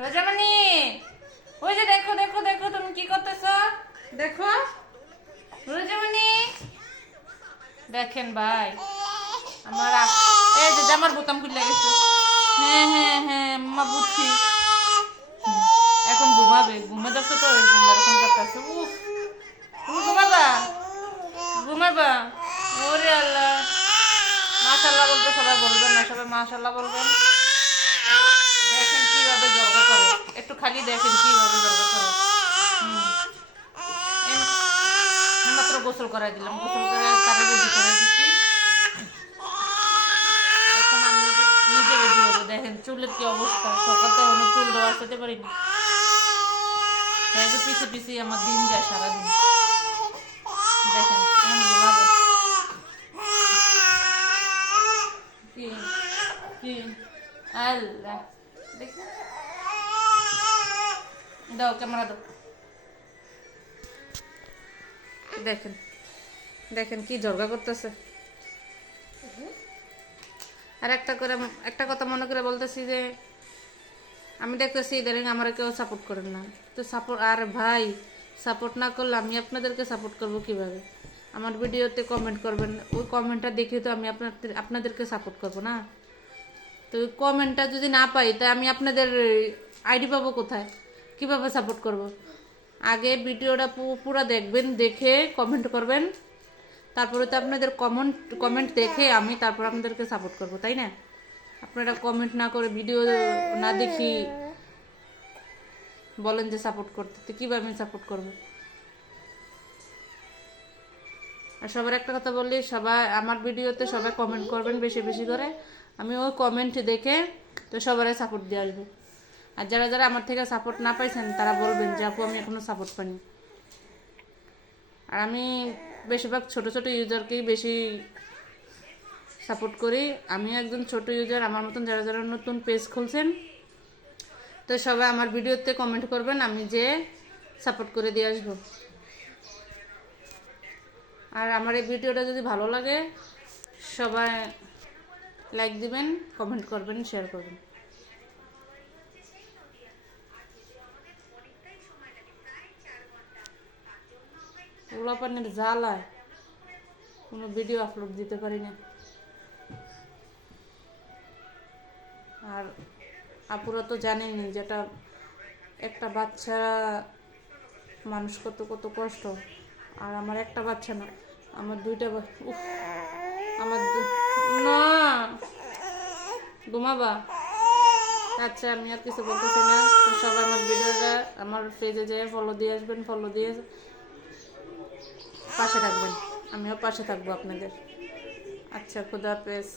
রোজামণি, ওই যে দেখো দেখো দেখো তুমি কি করতেছো, দেখো রোজামণি। দেখেন ভাই, আমার এই যে জামার বোতাম খুলে গেছে। হ্যাঁ হ্যাঁ হ্যাঁ মা বুঝছি। এখন ঘুমাবে, ঘুমে যাচ্ছে তো এরকম এরকম করতেছে। উফ, তুমি ঘুমাবা, ঘুমাবা। ওরে আল্লাহ, মাশাআল্লাহ বলতে সবাই বলবেন না, সবাই মাশাআল্লাহ বলবেন। দেখেন কিভাবে জর্গা করে, একটু খালি দেখেন কিভাবে জর্গা করে। মাত্র গোসল করাই দিলাম, গোসল করে তারে রেডি করে দিচ্ছি। এখন আমি নিজে রেডি হবো। দেখেন চুলের কি অবস্থা, সকাল থেকে অনেক চুল দেওয়া আসতে পারি না। পিছিয়ে পিছিয়ে আমার দিন যায় সারাদিন। দেখেন এমন ঘুমাবে। কি কি আল্লাহ, দেখেন দাও ক্যামেরা দাও। দেখেন দেখেন কি জর্গা করতেছে। আর একটা কথা মনে করে বলতেছি যে আমি দেখতেছি ইদানিং আমার কেউ সাপোর্ট করেন না। তো সাপোর্ট, আর ভাই সাপোর্ট না করলে আমি আপনাদেরকে সাপোর্ট করব কিভাবে? আমার ভিডিওতে কমেন্ট করবেন, ওই কমেন্টটা দেখে তো আমি আপনাদেরকে সাপোর্ট করব না। তো ওই কমেন্টটা যদি না পাই তা আমি আপনাদের আইডি পাবো কোথায়, কিভাবে সাপোর্ট করব? আগে ভিডিওটা পুরো দেখবেন, দেখে কমেন্ট করবেন, তারপরে তো আপনাদের কমেন্ট দেখে আমি তারপর আপনাদেরকে সাপোর্ট করব, তাই না? আপনারা কমেন্ট না করে ভিডিও না দেখি বলেন যে সাপোর্ট করতে, তো কীভাবে আমি সাপোর্ট করব? আর সবার একটা কথা বললি, সবাই আমার ভিডিওতে সবাই কমেন্ট করবেন বেশি বেশি করে, আমি ওই কমেন্ট দেখে তো সবারই সাপোর্ট দিয়ে আসবো। আর যারা যারা আমার থেকে সাপোর্ট না পাইছেন তারা বলবেন যে আপু আমি এখনও সাপোর্ট পাইনি। আর আমি বেশিরভাগ ছোট ছোট ইউজারকেই বেশি সাপোর্ট করি। আমিও একজন ছোট ইউজার, আমার মতন যারা যারা নতুন পেজ খুলছেন তো সবাই আমার ভিডিওতে কমেন্ট করবেন, আমি যে সাপোর্ট করে দিয়ে আসবো। আর আমার এই ভিডিওটা যদি ভালো লাগে সবাই লাইক দিবেন, কমেন্ট করবেন, শেয়ার করবেন। উলাপানের জ্বালায় কোনো ভিডিও আপলোড দিতে পারি না। আর আপুরা তো জানেনি যেটা একটা বাচ্চা মানুষ কত কত কষ্ট। আর আমার একটা বাচ্চা না, আমার দুইটা উফ, আমার না ঘুমাবা। আচ্ছা আমি আর কিছু বলতেছি না। তো সবাই আমার ভিডিওটা আমার পেজে যেয়ে ফলো দিয়ে আসবেন, ফলো দিয়ে পাশে থাকবেন, আমিও পাশে থাকবো আপনাদের। আচ্ছা, খুদা হাফেজ।